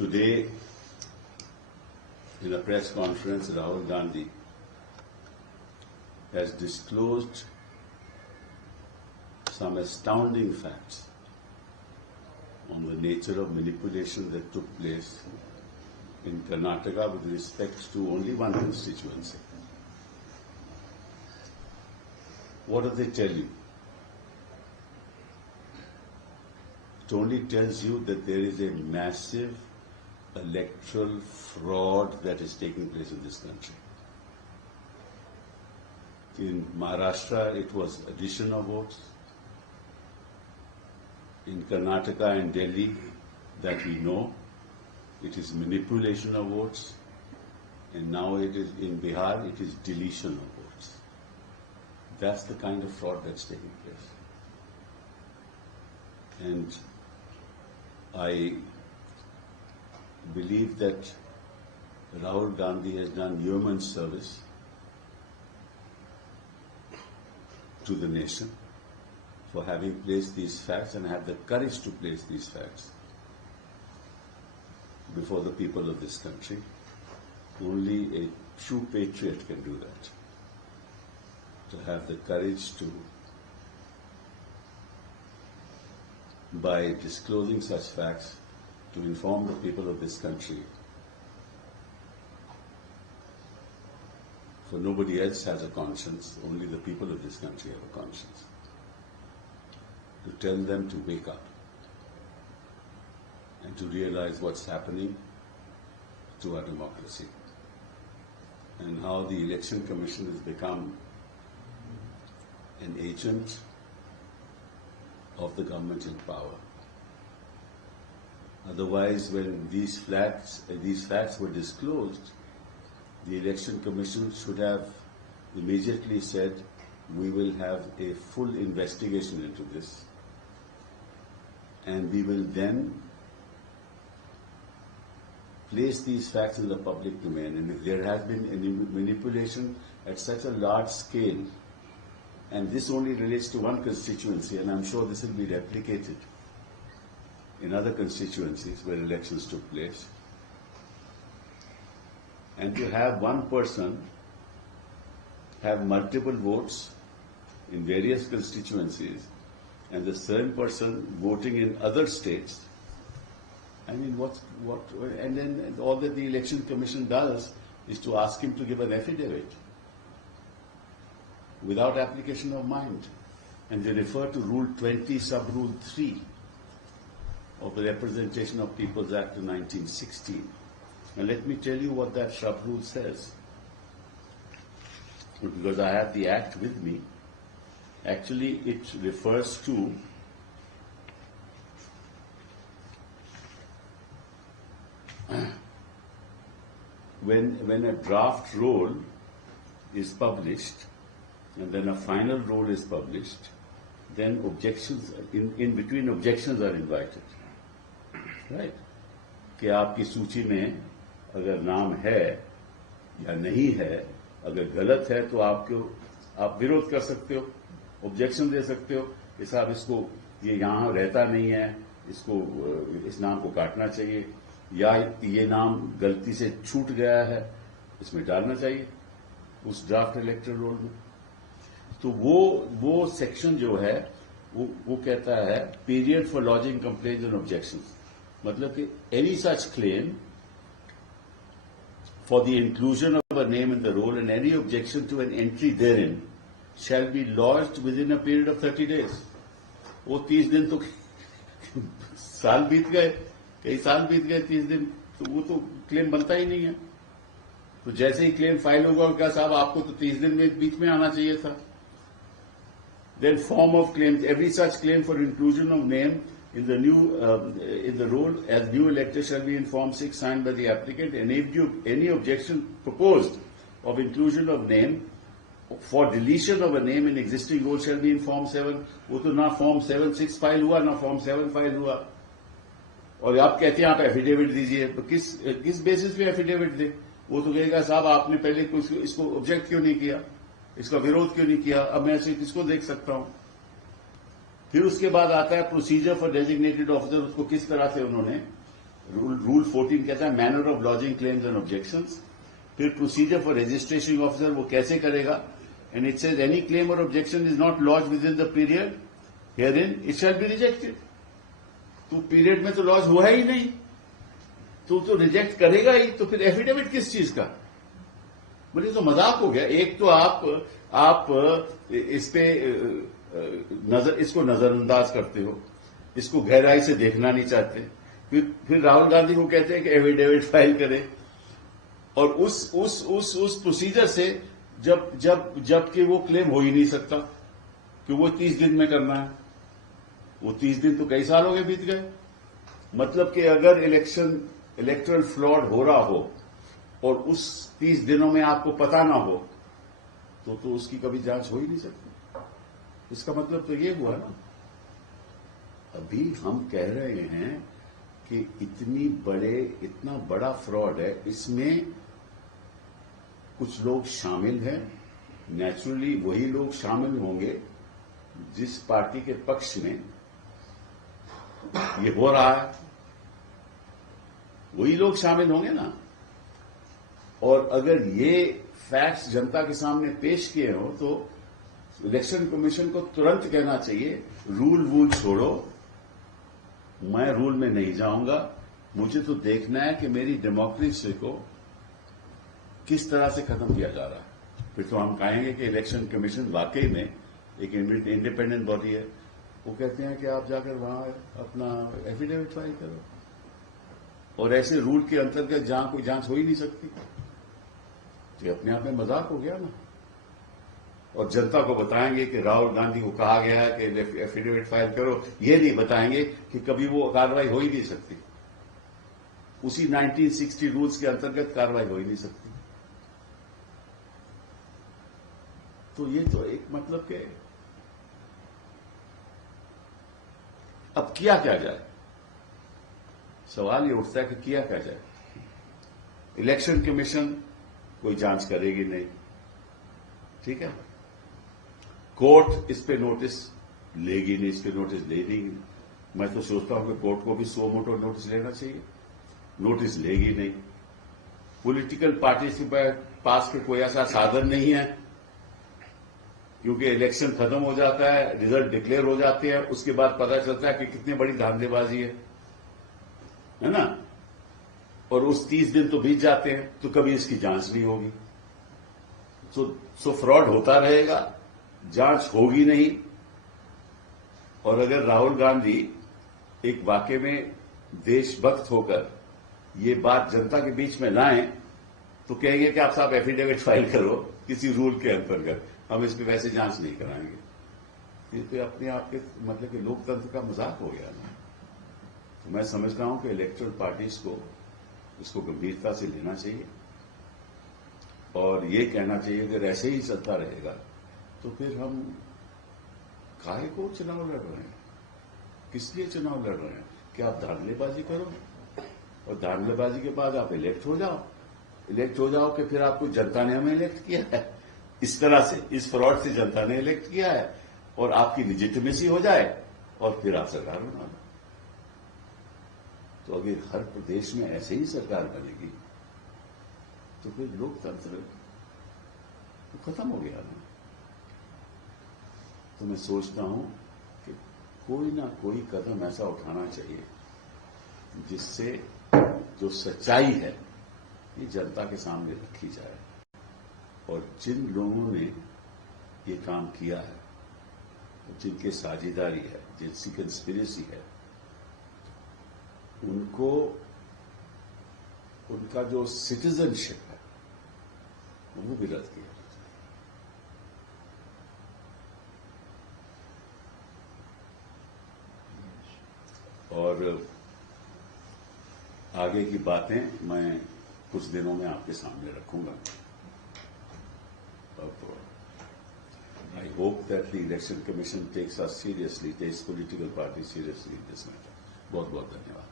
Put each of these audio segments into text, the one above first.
Today, in a press conference, Rahul Gandhi has disclosed some astounding facts on the nature of manipulation that took place in Karnataka with respect to only one constituency. What do they tell you? It only tells you that there is a massive electoral fraud that is taking place in this country. In Maharashtra, it was addition of votes. In Karnataka and Delhi, that we know, it is manipulation of votes. And now it is in Bihar, it is deletion of votes. That's the kind of fraud that's taking place. And I believe that Rahul Gandhi has done yeoman's service to the nation for having placed these facts and had the courage to place these facts before the people of this country. Only a true patriot can do that. To have the courage to, by disclosing such facts, to inform the people of this country. For nobody else has a conscience, only the people of this country have a conscience. To tell them to wake up and to realize what's happening to our democracy and how the Election Commission has become an agent of the government in power. Otherwise, when these facts were disclosed, the Election Commission should have immediately said, we will have a full investigation into this, and we will then place these facts in the public domain. And if there has been any manipulation at such a large scale, and this only relates to one constituency, and I'm sure this will be replicated in other constituencies where elections took place, and to have one person have multiple votes in various constituencies and the same person voting in other states, I mean, and then all that the Election Commission does is to ask him to give an affidavit without application of mind. And they refer to Rule 20, Sub-Rule 3 of the Representation of Peoples Act of 1916. And let me tell you what that sub-rule says. Because I have the Act with me. Actually, it refers to when a draft roll is published and then a final roll is published, then objections, in between objections are invited. Right? कि आपकी सूची में अगर नाम है या नहीं है, अगर गलत है तो आप विरोध कर सकते हो, ऑब्जेक्शन दे सकते हो कि साहब इसको ये यहाँ रहता नहीं है, इसको इस नाम को काटना चाहिए, या ये नाम गलती से छूट गया है, इसमें डालना चाहिए उस ड्राफ्ट इलेक्टोरल रोल में. तो वो सेक्शन जो है वो कहता है period for lodging complaints and objections. मतलब कि any such claim for the inclusion of a name in the roll and any objection to an entry therein shall be lodged within a period of 30 days. वो 30 दिन तो साल बीत गए, कई साल बीत गए, 30 दिन तो वो तो क्लेम बनता ही नहीं है. तो जैसे ही क्लेम फाइल होगा क्या साहब आपको तो 30 दिन में बीच में आना चाहिए था. Then form of claims, every such claim for inclusion of name in the roll as new elector shall be in Form 6 signed by the applicant, and any objection proposed of inclusion of name for deletion of a name in existing roll shall be in Form 7. वो तो ना Form 7/6 file हुआ ना Form 7 file हुआ, और आप कहते हैं आप एफिडेविट दीजिए. तो किस बेसिस पे एफिडेविट दे? वो तो कहेगा साहब आपने पहले इसको ऑब्जेक्ट क्यों नहीं किया, इसका विरोध क्यों नहीं किया, अब मैं ऐसे किसको देख सकता हूं. फिर उसके बाद आता है प्रोसीजर फॉर डेजिग्नेटेड ऑफिसर, उसको किस तरह से उन्होंने रूल 14 कहता है manner of lodging claims and objections, फिर प्रोसीजर फॉर रजिस्ट्रेशन ऑफिसर वो कैसे करेगा, and it says any claim or objection is not lodge within the period here in it shall be rejected. तो period में तो laws हुआ ही नहीं, तो रिजेक्ट करेगा ही, तो फिर एफिडेविट किस चीज का? बोले तो मजाक हो गया। एक तो आप इस पे इसको नजरअंदाज करते हो, इसको गहराई से देखना नहीं चाहते, फिर राहुल गांधी को कहते हैं कि एफिडेविट फाइल करें, और उस प्रोसीजर से जबकि वो क्लेम हो ही नहीं सकता कि वो 30 दिन में करना है। वो 30 दिन तो कई साल हो गए, बीत गए। मतलब कि अगर इलेक्टोरल फ्रॉड हो रहा हो और उस 30 दिनों में आपको पता ना हो तो उसकी कभी जांच हो ही नहीं सकती। इसका मतलब तो ये हुआ ना, अभी हम कह रहे हैं कि इतना बड़ा फ्रॉड है, इसमें कुछ लोग शामिल हैं। नेचुरली वही लोग शामिल होंगे जिस पार्टी के पक्ष में ये हो रहा है, वही लोग शामिल होंगे ना। और अगर ये फैक्ट्स जनता के सामने पेश किए हो तो इलेक्शन कमीशन को तुरंत कहना चाहिए रूल वूल छोड़ो, मैं रूल में नहीं जाऊंगा, मुझे तो देखना है कि मेरी डेमोक्रेसी को किस तरह से खत्म किया जा रहा है। फिर तो हम कहेंगे कि इलेक्शन कमीशन वाकई में एक इंडिपेंडेंट बॉडी है। वो कहते हैं कि आप जाकर वहां अपना एफिडेविट फाइल करो, और ऐसे रूल के अंतर्गत जहां कोई जांच हो ही नहीं सकती, तो ये अपने आप में मजाक हो गया ना। और जनता को बताएंगे कि राहुल गांधी को कहा गया है कि एफिडेविट फाइल करो, ये नहीं बताएंगे कि कभी वो कार्रवाई हो ही नहीं सकती, उसी 1960 रूल्स के अंतर्गत कार्रवाई हो ही नहीं सकती। तो ये तो एक मतलब के अब किया क्या जाए, सवाल ये उठता है कि किया क्या जाए। इलेक्शन कमीशन कोई जांच करेगी नहीं, ठीक है, कोर्ट इस पे नोटिस लेगी नहीं, इस पे नोटिस ले देगी। मैं तो सोचता हूं कि कोर्ट को भी सो मोटो नोटिस लेना चाहिए, नोटिस लेगी नहीं। पॉलिटिकल पार्टी के पास के कोई ऐसा साधन नहीं है, क्योंकि इलेक्शन खत्म हो जाता है, रिजल्ट डिक्लेयर हो जाते हैं, उसके बाद पता चलता है कि कितनी बड़ी धांधलेबाजी है ना। और उस 30 दिन तो बीत जाते हैं, तो कभी इसकी जांच नहीं होगी, सो फ्रॉड होता रहेगा, जांच होगी नहीं। और अगर राहुल गांधी एक वाकई में देशभक्त होकर ये बात जनता के बीच में लाएं, तो कहेंगे कि आप साहब एफिडेविट फाइल करो किसी रूल के अंतर्गत, हम इस पे वैसे जांच नहीं कराएंगे। ये तो अपने आप के मतलब कि लोकतंत्र का मजाक हो गया ना। तो मैं समझता हूं कि इलेक्टोरल पार्टीज को इसको गंभीरता से लेना चाहिए, और ये कहना चाहिए अगर ऐसे ही चलता रहेगा तो फिर हम काहे को चुनाव लड़ रहे हैं, किस लिए चुनाव लड़ रहे हैं? कि आप धांधलेबाजी करो, और धांधलेबाजी के बाद आप इलेक्ट हो जाओ कि फिर आपको जनता ने हमें इलेक्ट किया है, इस तरह से इस फ्रॉड से जनता ने इलेक्ट किया है, और आपकी लिजिटिमेसी हो जाए और फिर आप सरकार बना लो। तो अगर हर प्रदेश में ऐसे ही सरकार बनेगी तो फिर लोकतंत्र तो खत्म हो गया ना। तो मैं सोचता हूं कि कोई ना कोई कदम ऐसा उठाना चाहिए जिससे जो सच्चाई है ये जनता के सामने रखी जाए, और जिन लोगों ने ये काम किया है, जिनके साझेदारी है, जिनकी कंस्पिरेसी है, उनको उनका जो सिटीजनशिप है वो भी रद्द किया। और आगे की बातें मैं कुछ दिनों में आपके सामने रखूंगा। I hope that the Election Commission takes us seriously, takes political parties seriously in this matter. बहुत बहुत धन्यवाद।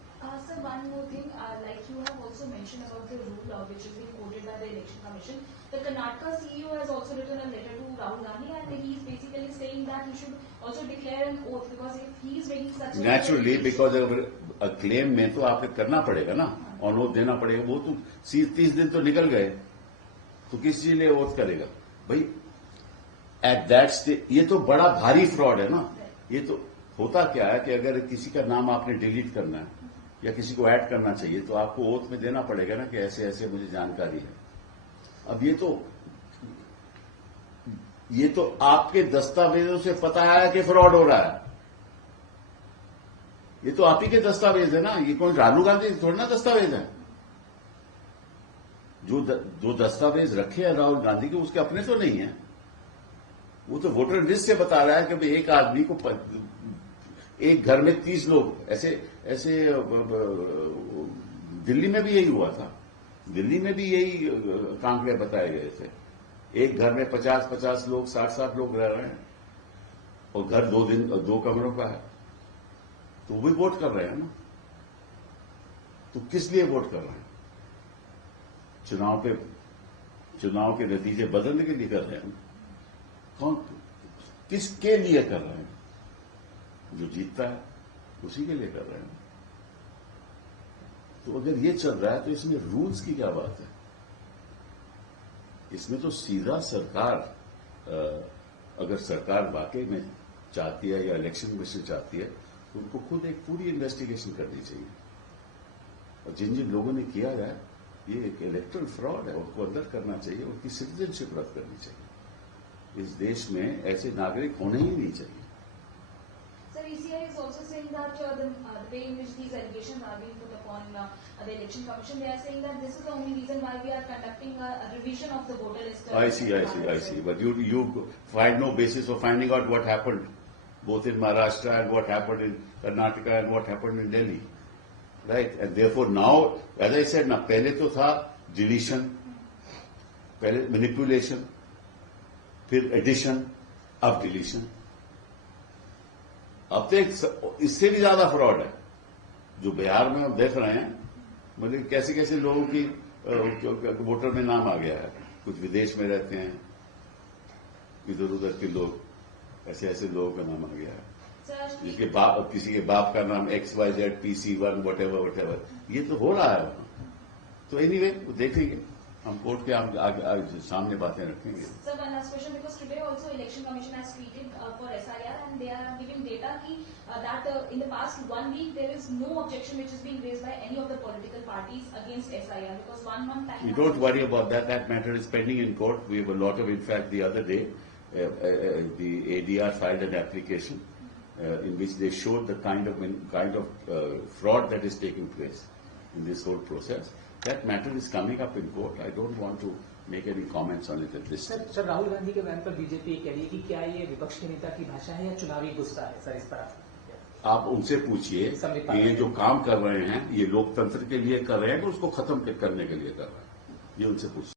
Sir one more thing, like you have also mentioned about the rule which is being quoted by the Election Commission. The Karnataka CEO has also written a letter to Rahul Gandhi, and he is basically saying that he should also declare an oath, because if he is making such a naturally because अगर claim में तो आपको करना पड़ेगा ना, on देना पड़ेगा। वो तो 30 दिन तो निकल गए, तो किस चीज लिए ओथ करेगा भाई? एट दैट स्टेज ये तो बड़ा भारी फ्रॉड है ना। ये तो होता क्या है कि अगर किसी का नाम आपने डिलीट करना है या किसी को ऐड करना चाहिए तो आपको ओथ में देना पड़ेगा ना कि ऐसे ऐसे मुझे जानकारी है। अब ये तो आपके दस्तावेजों से पता है कि फ्रॉड हो रहा है। ये तो आप ही के दस्तावेज है ना, ये कौन राहुल गांधी थोड़ा ना दस्तावेज है। जो दस्तावेज रखे हैं राहुल गांधी के, उसके अपने तो नहीं है। वो तो वोटर लिस्ट से बता रहा है कि भाई एक आदमी को एक घर में 30 लोग ऐसे दिल्ली में भी यही हुआ था। दिल्ली में भी यही आंकड़े बताए गए थे। एक घर में 50-50 लोग, 60-60 लोग रह रहे हैं, और घर 2 कमरों का है, तो वो भी वोट कर रहे हैं ना। तो किस लिए वोट कर रहे हैं? चुनाव के नतीजे बदलने के लिए कर रहे हैं। कौन किसके लिए कर रहे हैं? जो जीतता है उसी के लिए कर रहे हैं। तो अगर ये चल रहा है तो इसमें रूल्स की क्या बात है? इसमें तो सीधा सरकार, अगर सरकार वाकई में चाहती है या इलेक्शन कमीशन चाहती है तो उनको खुद एक पूरी इन्वेस्टिगेशन करनी चाहिए। और जिन जिन लोगों ने किया है ये एक इलेक्टोरल फ्रॉड है, उनको अंदर करना चाहिए, उनकी सिटीजनशिप रद्द करनी चाहिए। इस देश में ऐसे नागरिक होने ही नहीं चाहिए। Sir, ECI is also saying that the way in which these allegations are being put upon the Election Commission, they are saying that this is the only reason why we are conducting a revision of the voter list. I see. But you find no basis for finding out what happened both in Maharashtra and what happened in Karnataka and what happened in Delhi, right? And therefore now, as I said, ना पहले तो था deletion, पहले manipulation, फिर addition, अब deletion. अब तो इससे भी ज्यादा फ्रॉड है जो बिहार में हम देख रहे हैं। मतलब कैसे कैसे लोगों की वोटर में नाम आ गया है, कुछ विदेश में रहते हैं, इधर उधर के लोग, ऐसे लोगों का नाम आ गया है, जिसके किसी के बाप का नाम XYZ PC1 whatever। ये तो हो रहा है वहां। तो एनीवे वो देखेंगे, हम कोर्ट के आगे सामने बातें रखेंगे। Sir, one last question, because today also Election Commission has tweeted for SIR and they are giving data that in the past 1 week there is no objection which is being raised by any of the political parties against SIR, because 1 month time. You don't worry about that. That matter is pending in court. We have a lot of, in fact, the other day, the ADR filed an application in which they showed the kind of fraud that is taking place in this whole process. That matter is coming up in court. I don't want to make any comments on it at this time. Sir, Rahul Gandhi के बयान पर BJP कह रही है कि क्या ये विपक्ष के नेता की भाषा है या चुनावी गुस्सा है? सर, इस पर आप उनसे पूछिए कि ये जो काम कर रहे हैं ये लोकतंत्र के लिए कर रहे हैं कि उसको खत्म करने के लिए कर रहे हैं, ये उनसे पूछिए।